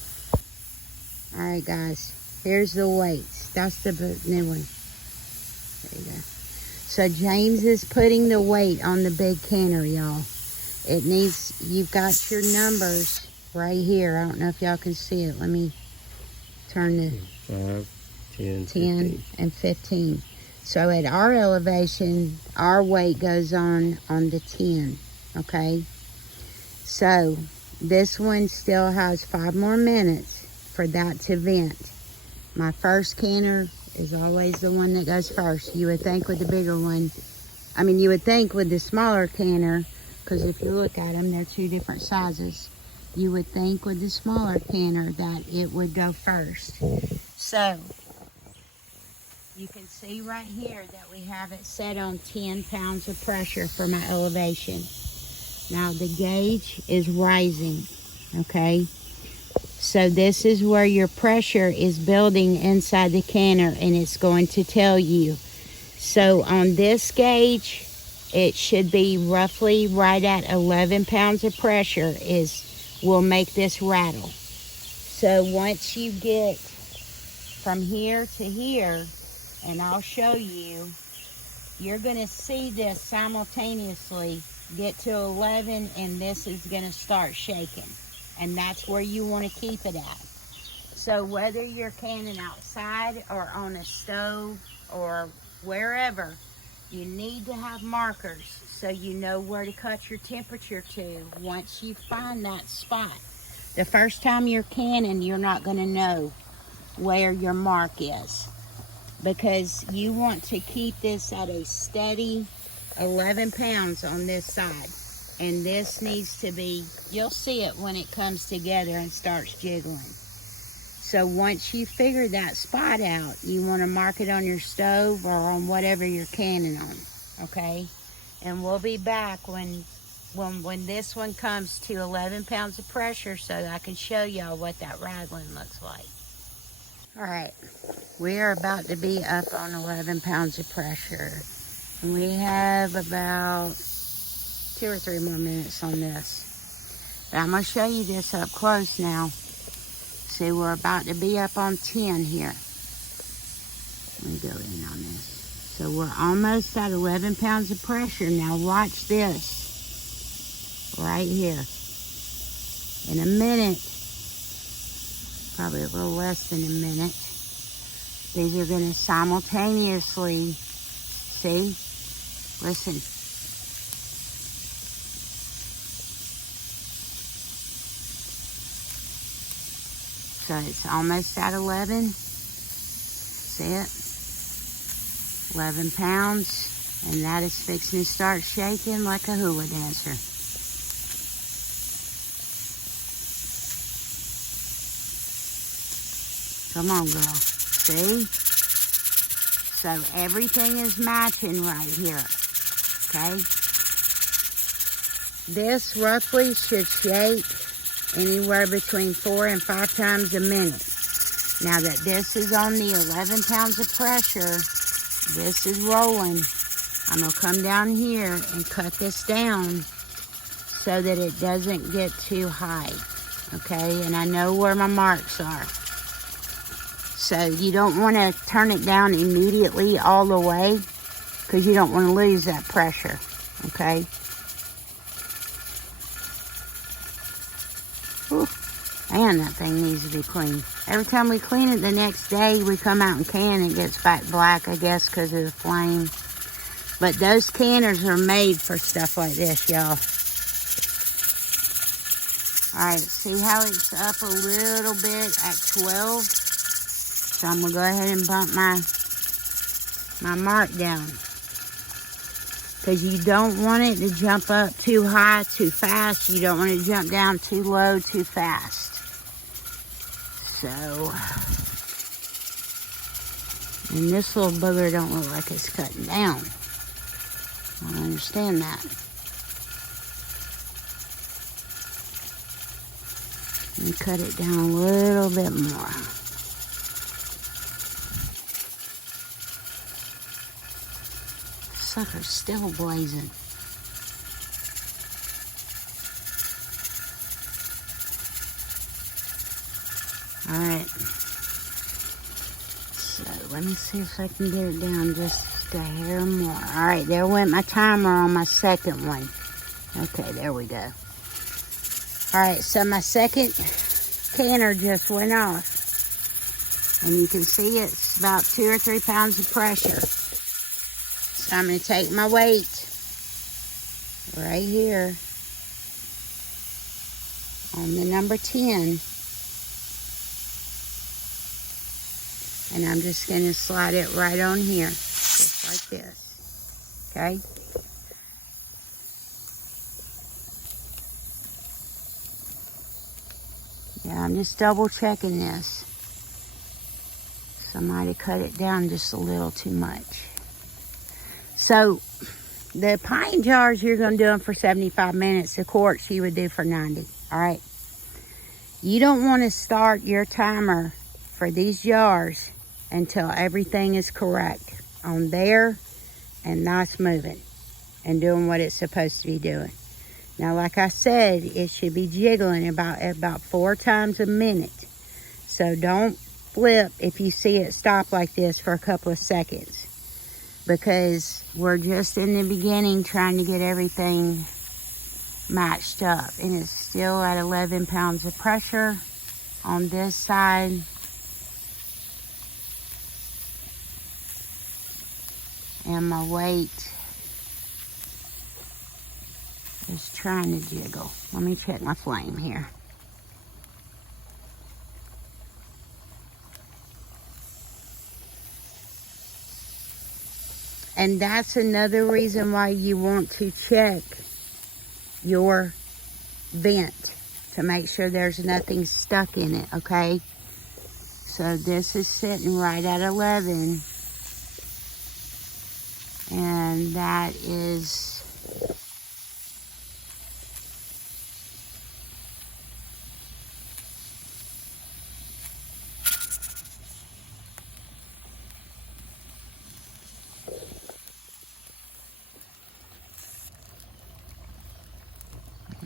Alright guys, here's the weights. That's the new one. There you go. So James is putting the weight on the big canner, y'all. You've got your numbers right here. I don't know if y'all can see it. Let me turn the 5, 10, 15. And 15. So at our elevation, our weight goes on the 10. Okay? So this one still has 5 more minutes for that to vent. My first canner is always the one that goes first. You would think with the bigger one, you would think with the smaller canner, because if you look at them, they're 2 different sizes. You would think with the smaller canner that it would go first. So, you can see right here that we have it set on 10 pounds of pressure for my elevation. Now, the gauge is rising, okay? So, this is where your pressure is building inside the canner, and it's going to tell you. So, on this gauge, it should be roughly right at 11 pounds of pressure will make this rattle. So once you get from here to here, and I'll show you, you're going to see this simultaneously get to 11, and this is going to start shaking. And that's where you want to keep it at. So whether you're canning outside or on a stove or wherever, you need to have markers so you know where to cut your temperature to once you find that spot. The first time you're canning, you're not going to know where your mark is, because you want to keep this at a steady 11 pounds on this side. And this needs to be, you'll see it when it comes together and starts jiggling. So once you figure that spot out, you want to mark it on your stove or on whatever you're canning on, okay? And we'll be back when this one comes to 11 pounds of pressure so that I can show y'all what that rattling looks like. All right, We are about to be up on 11 pounds of pressure. And we have about 2 or 3 more minutes on this. But I'm going to show you this up close now. See, we're about to be up on 10 here. Let me go in on this. So we're almost at 11 pounds of pressure. Now watch this. Right here. In a minute, probably a little less than a minute, these are going to simultaneously, see, listen. So it's almost at 11. See it? 11 pounds. And that is fixing to start shaking like a hula dancer. Come on, girl. See? So everything is matching right here. Okay? This roughly should shake anywhere between 4 and 5 times a minute. Now that this is on the 11 pounds of pressure, this is rolling. I'm going to come down here and cut this down so that it doesn't get too high. Okay? And I know where my marks are. So you don't want to turn it down immediately all the way because you don't want to lose that pressure. Okay? Whew. Man, that thing needs to be cleaned. Every time we clean it the next day, we come out and can, it gets back black, I guess, because of the flame. But those canners are made for stuff like this, y'all. Alright, see how it's up a little bit at 12? So I'm going to go ahead and bump my mark down. Because you don't want it to jump up too high, too fast. You don't want it to jump down too low, too fast. So, and this little booger don't look like it's cutting down. I don't understand that. Let me cut it down a little bit more. Sucker's still blazing. Alright. So, let me see if I can get it down just a hair more. Alright, there went my timer on my second one. Okay, there we go. Alright, so my second canner just went off. And you can see it's about 2 or 3 pounds of pressure. So I'm going to take my weight right here on the number 10. And I'm just going to slide it right on here, just like this, okay? Yeah, I'm just double checking this. So I might have cut it down just a little too much. So, the pint jars, you're going to do them for 75 minutes. The quarts, you would do for 90, all right? You don't want to start your timer for these jars until everything is correct on there and nice moving and doing what it's supposed to be doing. Now, like I said, it should be jiggling about 4 times a minute. So don't flip if you see it stop like this for a couple of seconds, because we're just in the beginning trying to get everything matched up. And it's still at 11 pounds of pressure on this side. And my weight is trying to jiggle. Let me check my flame here. And that's another reason why you want to check your vent to make sure there's nothing stuck in it, okay? So this is sitting right at 11. And that is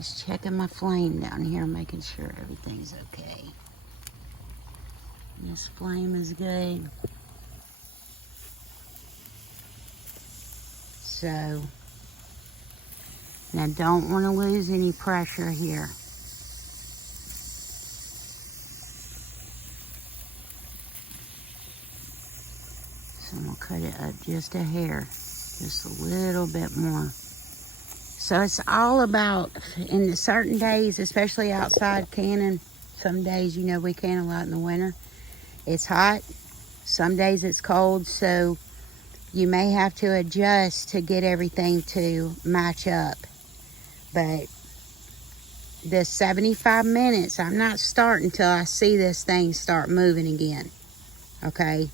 Just checking my flame down here, making sure everything's okay. This flame is good. So, now don't want to lose any pressure here. So I'm going to cut it up just a hair, just a little bit more. So it's all about, in the certain days, especially outside canning, some days, you know, we can a lot in the winter. It's hot, some days it's cold, so you may have to adjust to get everything to match up. But the 75 minutes, I'm not starting till I see this thing start moving again, okay?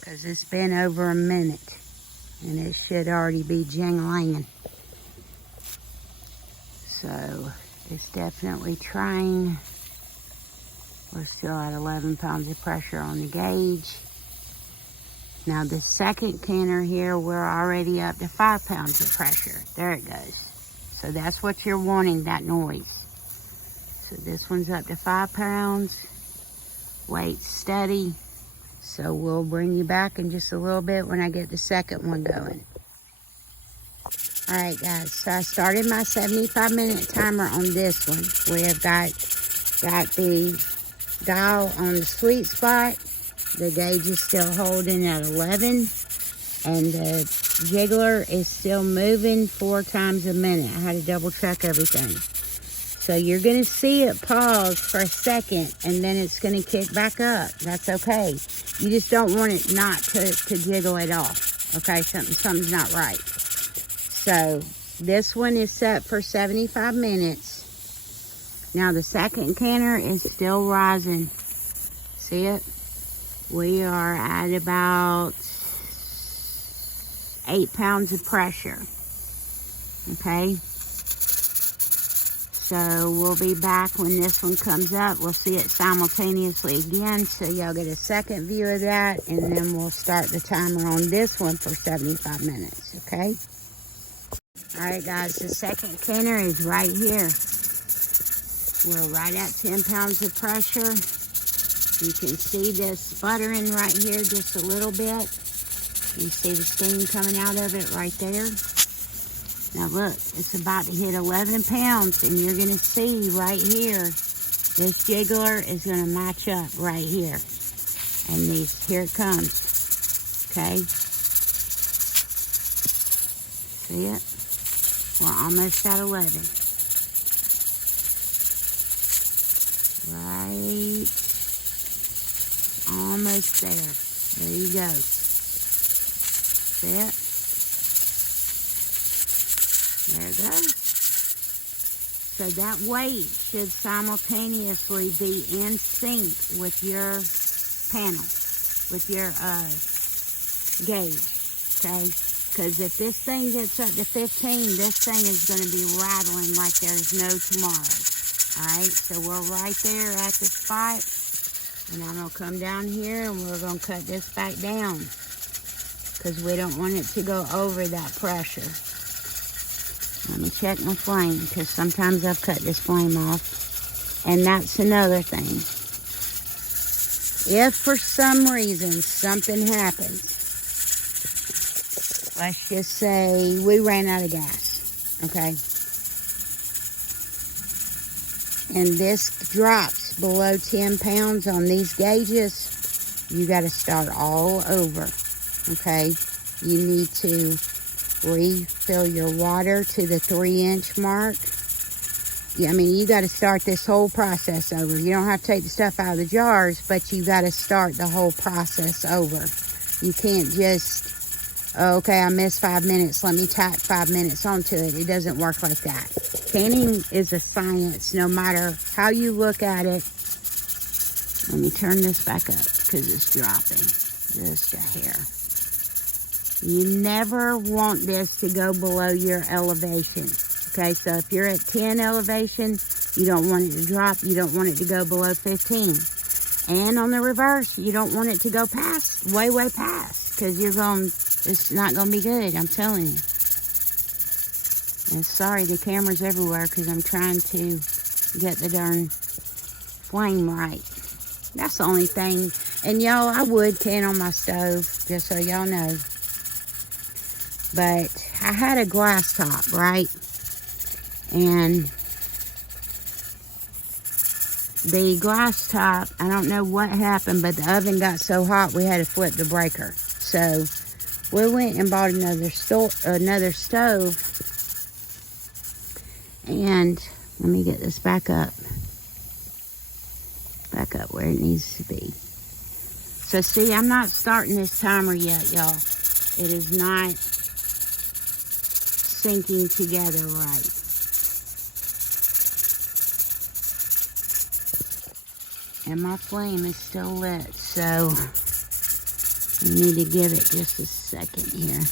Because it's been over a minute, and it should already be jing-langing. So, it's definitely trying. We're still at 11 pounds of pressure on the gauge. Now the second canner here, we're already up to 5 pounds of pressure. There it goes. So that's what you're wanting, that noise. So this one's up to 5 pounds. Weight steady. So we'll bring you back in just a little bit when I get the second one going. Alright guys, so I started my 75-minute timer on this one. We have got the dial on the sweet spot. The gauge is still holding at 11, and the jiggler is still moving 4 times a minute. I had to double check everything. So you're going to see it pause for a second, and then it's going to kick back up. That's okay. You just don't want it not to jiggle at all. Okay, something's not right. So this one is set for 75 minutes. Now the second canner is still rising. See it? We are at about 8 pounds of pressure. Okay? So we'll be back when this one comes up. We'll see it simultaneously again, so y'all get a second view of that, and then we'll start the timer on this one for 75 minutes, okay? Alright guys, the second canner is right here. We're right at 10 pounds of pressure. You can see this sputtering right here just a little bit. You see the steam coming out of it right there. Now look, it's about to hit 11 pounds, and you're going to see right here, this jiggler is going to match up right here. And here it comes. Okay? See it? We're almost at 11. Right. Almost there. There you go. See it? There it goes. So that weight should simultaneously be in sync with your panel, with your gauge, okay? Because if this thing gets up to 15, this thing is going to be rattling like there's no tomorrow. Alright, so we're right there at the spot. And I'm going to come down here and we're going to cut this back down. Because we don't want it to go over that pressure. Let me check my flame, because sometimes I've cut this flame off. And that's another thing. If for some reason something happens, let's just say we ran out of gas, okay? And this drops below 10 pounds on these gauges, you got to start all over, okay? You need to refill your water to the 3-inch mark. Yeah, I mean, you got to start this whole process over. You don't have to take the stuff out of the jars, but you got to start the whole process over. You can't just, oh, okay, I missed 5 minutes, let me tack 5 minutes onto it. It doesn't work like that. Canning is a science, no matter how you look at it. Let me turn this back up, because it's dropping just a hair. You never want this to go below your elevation. Okay, so if you're at 10 elevation, you don't want it to drop. You don't want it to go below 15. And on the reverse, you don't want it to go past, way past, because it's not going to be good, I'm telling you. And sorry, the camera's everywhere because I'm trying to get the darn flame right. That's the only thing. And y'all, I would can on my stove, just so y'all know. But I had a glass top, right? And the glass top, I don't know what happened, but the oven got so hot we had to flip the breaker. So we went and bought another stove. And let me get this back up where it needs to be. So see, I'm not starting this timer yet, y'all. It is not syncing together right. And my flame is still lit, so we need to give it just a second here.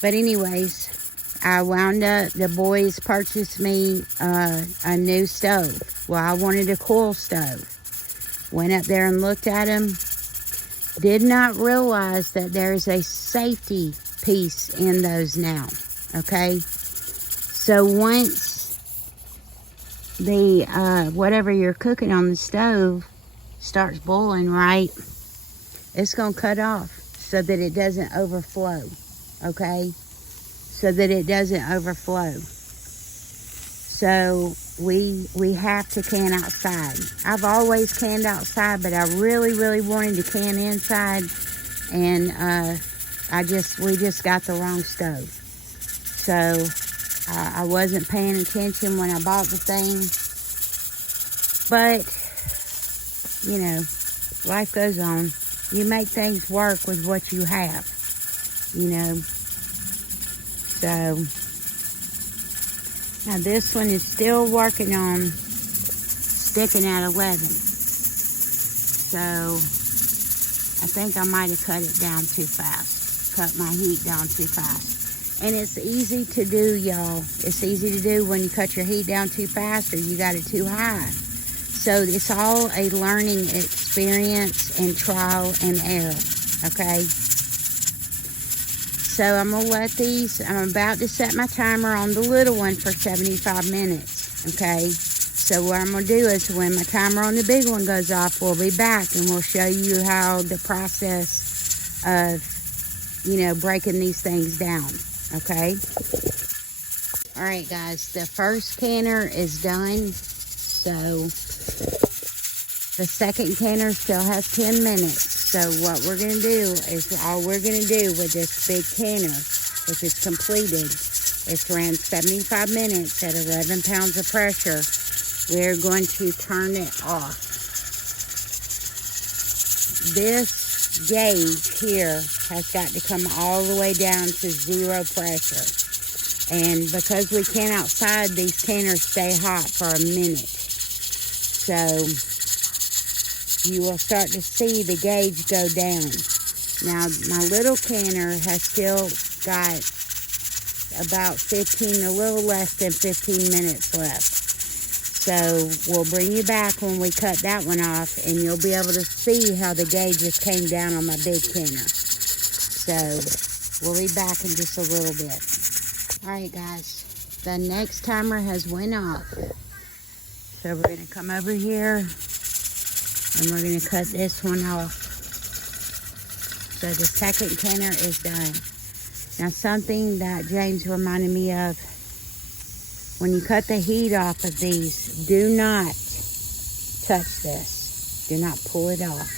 But anyways, I wound up, the boys purchased me a new stove. Well, I wanted a coil stove. Went up there and looked at them. Did not realize that there's a safety piece in those now, okay? So once the whatever you're cooking on the stove starts boiling, right, it's gonna cut off so that it doesn't overflow, okay? So that it doesn't overflow. So we have to can outside. I've always canned outside, but I really wanted to can inside, and we just got the wrong stove. So I wasn't paying attention when I bought the thing. But, you know, life goes on. You make things work with what you have, you know. So, now this one is still working on sticking at 11. So, I think I might have cut it down too fast. Cut my heat down too fast. And it's easy to do, y'all. It's easy to do when you cut your heat down too fast or you got it too high. So it's all a learning experience and trial and error, okay? So I'm gonna let these, I'm about to set my timer on the little one for 75 minutes, okay? So what I'm gonna do is when my timer on the big one goes off, we'll be back and we'll show you how the process of, you know, breaking these things down. Okay. All right, guys, the first canner is done. So the second canner still has 10 minutes. So what we're going to do is all we're going to do with this big canner, which is completed, it's ran 75 minutes at 11 pounds of pressure. We're going to turn it off. This gauge here has got to come all the way down to 0 pressure, and because we can outside, these canners stay hot for a minute, so you will start to see the gauge go down. Now my little canner has still got about 15, a little less than 15 minutes left. So we'll bring you back when we cut that one off, and you'll be able to see how the gauges came down on my big canner. So we'll be back in just a little bit. All right, guys, the next timer has went off. So we're gonna come over here and we're gonna cut this one off. So the second canner is done. Now something that James reminded me of, when you cut the heat off of these, do not touch this. Do not pull it off.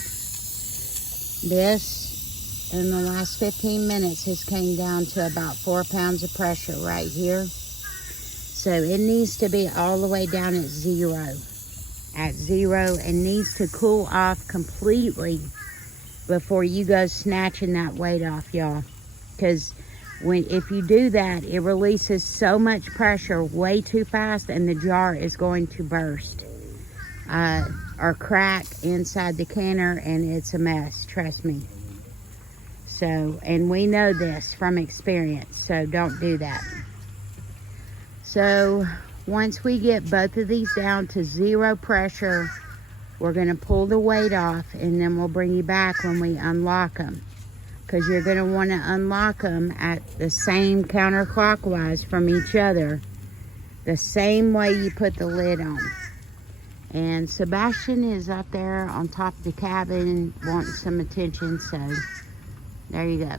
This, in the last 15 minutes, has came down to about 4 pounds of pressure right here. So it needs to be all the way down at 0. At 0, and needs to cool off completely before you go snatching that weight off, y'all. Because if you do that, it releases so much pressure way too fast, and the jar is going to burst or crack inside the canner, and it's a mess, trust me. So, and we know this from experience, so don't do that. So once we get both of these down to 0 pressure, we're going to pull the weight off, and then we'll bring you back when we unlock them. because you're going to want to unlock them at the same counterclockwise from each other, the same way you put the lid on. And Sebastian is up there on top of the cabin wanting some attention, so there you go.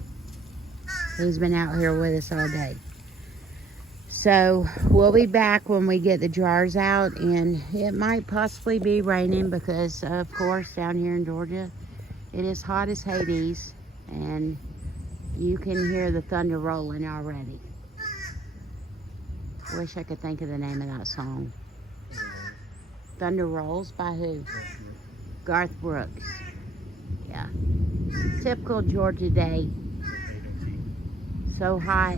He's been out here with us all day. So we'll be back when we get the jars out, and it might possibly be raining because, of course, down here in Georgia, it is hot as Hades, and you can hear the thunder rolling already. Wish I could think of the name of that song. Thunder Rolls by who? Garth Brooks. Yeah. Typical Georgia day. So hot,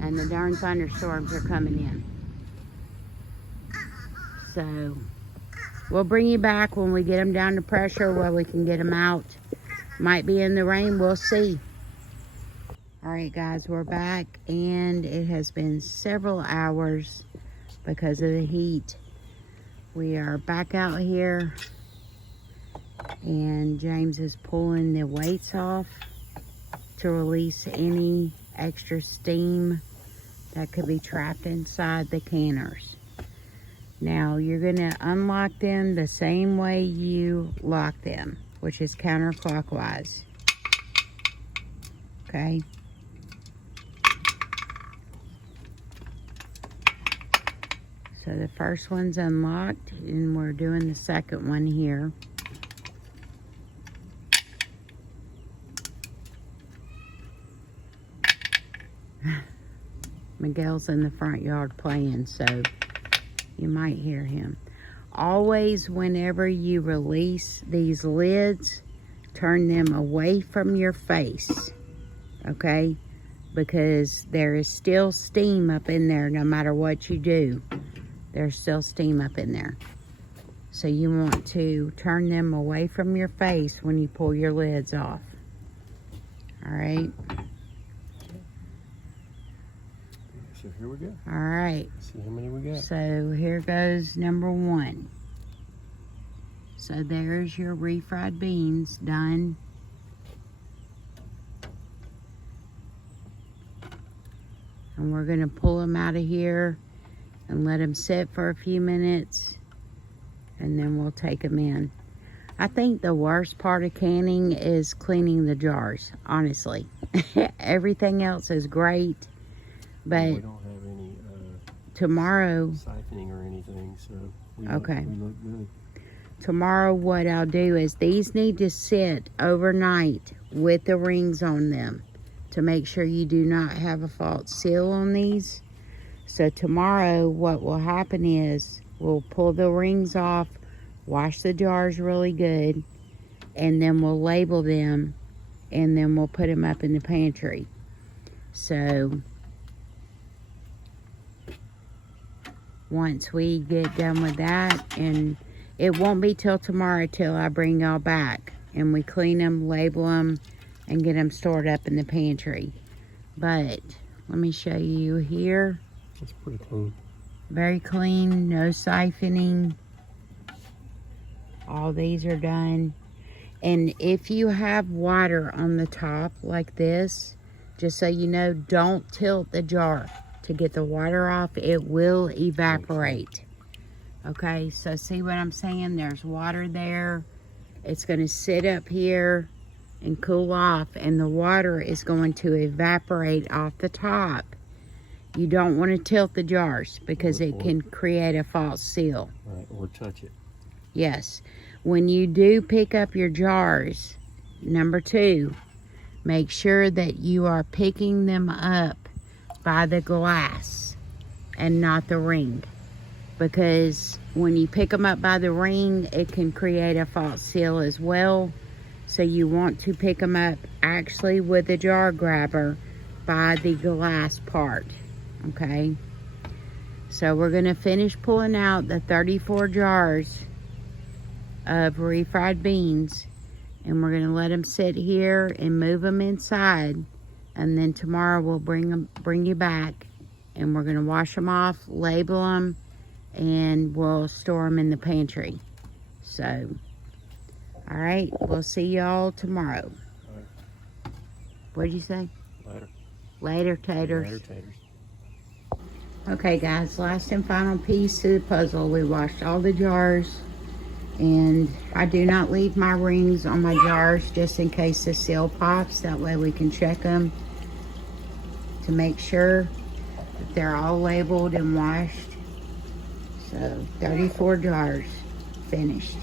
and the darn thunderstorms are coming in. So we'll bring you back when we get them down to pressure where we can get them out. Might be in the rain, we'll see. All right, guys, we're back, and it has been several hours because of the heat. We are back out here, and James is pulling the weights off to release any extra steam that could be trapped inside the canners. Now, you're going to unlock them the same way you lock them, which is counterclockwise. Okay? So the first one's unlocked, and we're doing the second one here. Miguel's in the front yard playing, so you might hear him. Always, whenever you release these lids, turn them away from your face, okay? Because there is still steam up in there no matter what you do. There's still steam up in there. So you want to turn them away from your face when you pull your lids off. All right? So here we go. All right. Let's see how many we got. So here goes number one. So there's your refried beans done. And we're going to pull them out of here and let them sit for a few minutes, and then we'll take them in. I think the worst part of canning is cleaning the jars, honestly. Everything else is great, but we don't have any tomorrow, siphoning or anything, so we okay. Look good. Tomorrow what I'll do is these need to sit overnight with the rings on them to make sure you do not have a false seal on these. So tomorrow what will happen is we'll pull the rings off, wash the jars really good, and then we'll label them, and then we'll put them up in the pantry. So once we get done with that, and it won't be till tomorrow till I bring y'all back and we clean them, label them, and get them stored up in the pantry. But let me show you here. It's pretty clean. Very clean, no siphoning. All these are done. And if you have water on the top like this, just so you know, don't tilt the jar to get the water off. It will evaporate. Okay, so see what I'm saying? There's water there. It's going to sit up here and cool off, and the water is going to evaporate off the top. You don't want to tilt the jars because it can create a false seal. Right, or touch it. Yes. When you do pick up your jars, number 2, make sure that you are picking them up by the glass and not the ring. Because when you pick them up by the ring, it can create a false seal as well. So you want to pick them up actually with the jar grabber by the glass part. Okay, so we're going to finish pulling out the 34 jars of refried beans, and we're going to let them sit here and move them inside, and then tomorrow we'll bring you back, and we're going to wash them off, label them, and we'll store them in the pantry. So all right, we'll see y'all tomorrow. What'd you say? Later. Later, taters. Later, taters. Okay, guys, last and final piece to the puzzle. We washed all the jars, and I do not leave my rings on my jars just in case the seal pops. That way we can check them to make sure that they're all labeled and washed. So 34 jars finished.